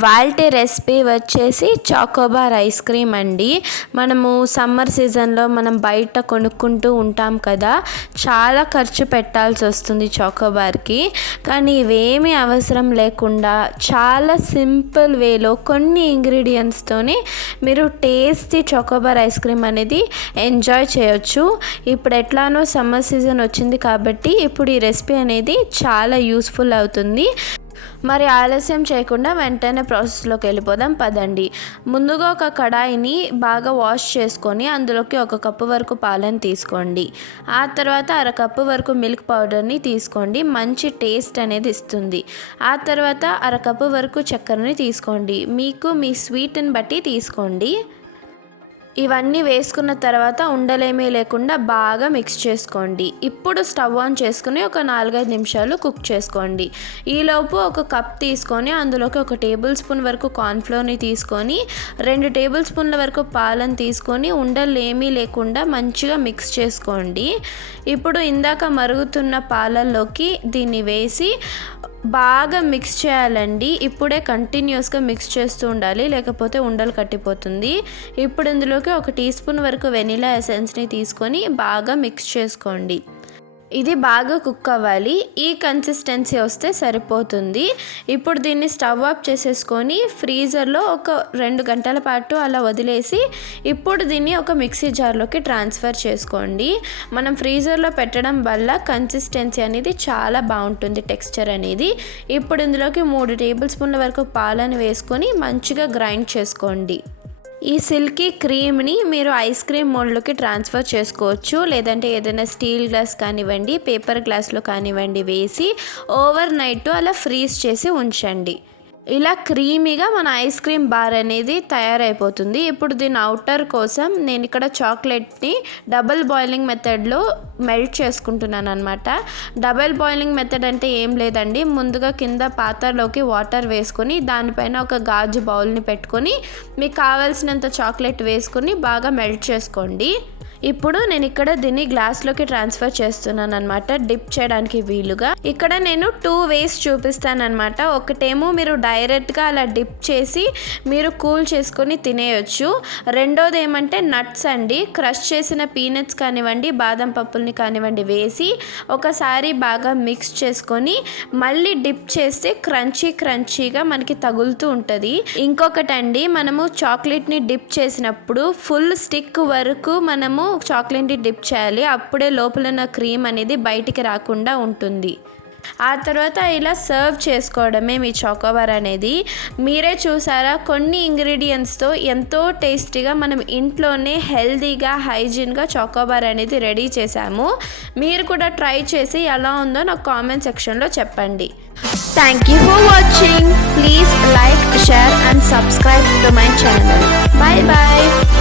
ఇవాల్టి రెసిపీ వచ్చేసి Choco Bar ice cream అండి. మనము సమ్మర్ సీజన్లో మనం బయట కొనుక్కుంటూ ఉంటాం కదా, చాలా ఖర్చు పెట్టాల్సి వస్తుంది చాకోబార్కి. కానీ ఇవేమీ అవసరం లేకుండా చాలా సింపుల్ వేలో కొన్ని ఇంగ్రీడియంట్స్తోనే మీరు టేస్టీ చాకోబార్ ఐస్ క్రీమ్ అనేది ఎంజాయ్ చేయొచ్చు. ఇప్పుడు ఎట్లానో సమ్మర్ సీజన్ వచ్చింది కాబట్టి ఇప్పుడు ఈ రెసిపీ అనేది చాలా యూస్ఫుల్ అవుతుంది. మరి ఆలస్యం చేయకుండా వెంటనే ప్రాసెస్లోకి వెళ్ళిపోదాం పదండి. ముందుగా ఒక కడాయిని బాగా వాష్ చేసుకొని అందులోకి 1 కప్పు వరకు పాలను తీసుకోండి. ఆ తర్వాత 1/2 కప్పు వరకు మిల్క్ పౌడర్ని తీసుకోండి, మంచి టేస్ట్ అనేది ఇస్తుంది. ఆ తర్వాత 1/2 కప్పు వరకు చక్కెరని తీసుకోండి, మీకు మీ స్వీట్ని బట్టి తీసుకోండి. ఇవన్నీ వేసుకున్న తర్వాత ఉండలేమీ లేకుండా బాగా మిక్స్ చేసుకోండి. ఇప్పుడు స్టవ్ ఆన్ చేసుకుని ఒక 4-5 నిమిషాలు కుక్ చేసుకోండి. ఈలోపు 1 కప్ తీసుకొని అందులోకి 1 టేబుల్ స్పూన్ వరకు కార్న్ఫ్లోర్ని తీసుకొని 2 టేబుల్ స్పూన్ల వరకు పాలను తీసుకొని ఉండలు ఏమీ లేకుండా మంచిగా మిక్స్ చేసుకోండి. ఇప్పుడు ఇందాక మరుగుతున్న పాలల్లోకి దీన్ని వేసి బాగా మిక్స్ చేయాలండి. ఇప్పుడే కంటిన్యూస్గా మిక్స్ చేస్తూ ఉండాలి, లేకపోతే ఉండలు కట్టిపోతుంది. ఇప్పుడు ఇందులోకి 1 టీ స్పూన్ వరకు వెనిలా ఎసెన్స్ని తీసుకొని బాగా మిక్స్ చేసుకోండి. ఇది బాగా కుక్ అవ్వాలి, ఈ కన్సిస్టెన్సీ వస్తే సరిపోతుంది. ఇప్పుడు దీన్ని స్టవ్ ఆఫ్ చేసేసుకొని ఫ్రీజర్లో ఒక 2 గంటల పాటు అలా వదిలేసి ఇప్పుడు దీన్ని ఒక మిక్సీ జార్లోకి ట్రాన్స్ఫర్ చేసుకోండి. మనం ఫ్రీజర్లో పెట్టడం వల్ల కన్సిస్టెన్సీ అనేది చాలా బాగుంటుంది, టెక్స్చర్ అనేది. ఇప్పుడు ఇందులోకి 3 టేబుల్ స్పూన్ల వరకు పాలను వేసుకొని మంచిగా గ్రైండ్ చేసుకోండి. ఈ సిల్కీ క్రీమ్ని మీరు ఐస్ క్రీమ్ మోల్డ్లోకి ట్రాన్స్ఫర్ చేసుకోవచ్చు, లేదంటే ఏదైనా స్టీల్ గ్లాస్ కానివ్వండి, పేపర్ గ్లాస్లో కానివ్వండి వేసి ఓవర్ నైట్ అలా ఫ్రీజ్ చేసి ఉంచండి. ఇలా క్రీమీగా మన ఐస్ క్రీమ్ బార్ అనేది తయారైపోతుంది. ఇప్పుడు దీని అవుటర్ కోసం నేను ఇక్కడ చాక్లెట్ని డబుల్ బాయిలింగ్ మెథడ్లో మెల్ట్ చేసుకుంటున్నాను అనమాట. డబుల్ బాయిలింగ్ మెథడ్ అంటే ఏం లేదండి, ముందుగా కింద పాత్రలోకి వాటర్ వేసుకొని దానిపైన ఒక గాజు బౌల్ని పెట్టుకొని మీకు కావాల్సినంత చాక్లెట్ వేసుకొని బాగా మెల్ట్ చేసుకోండి. ఇప్పుడు నేను ఇక్కడ దీన్ని గ్లాస్లోకి ట్రాన్స్ఫర్ చేస్తున్నాను అనమాట, డిప్ చేయడానికి వీలుగా. ఇక్కడ నేను 2 వేస్ చూపిస్తాను అనమాట. ఒకటేమో మీరు డైరెక్ట్గా అలా డిప్ చేసి మీరు కూల్ చేసుకొని తినేయొచ్చు. రెండోది ఏమంటే నట్స్ అండి, క్రష్ చేసిన పీనట్స్ కానివ్వండి, బాదం పప్పుల్ని కానివ్వండి వేసి ఒకసారి బాగా మిక్స్ చేసుకొని మళ్ళీ డిప్ చేస్తే క్రంచీగా మనకి తగులుతూ ఉంటుంది. ఇంకొకటండి, మనము చాక్లెట్ని డిప్ చేసినప్పుడు ఫుల్ స్టిక్ వరకు మనము చాక్లెట్ని డిప్ చేయాలి, అప్పుడే లోపల ఉన్న క్రీమ్ అనేది బయటికి రాకుండా ఉంటుంది. ఆ తర్వాత ఇలా సర్వ్ చేసుకోవడమే మీ చాకోబార్ అనేది. మీరే చూసారా, కొన్ని ఇంగ్రీడియంట్స్తో ఎంతో టేస్టీగా మనం ఇంట్లోనే హెల్తీగా హైజీన్గా చాకోబార్ అనేది రెడీ చేసాము. మీరు కూడా ట్రై చేసి ఎలా ఉందో నాకు కామెంట్ సెక్షన్లో చెప్పండి. Thank you for watching. Please like, share and subscribe to my channel. Bye bye.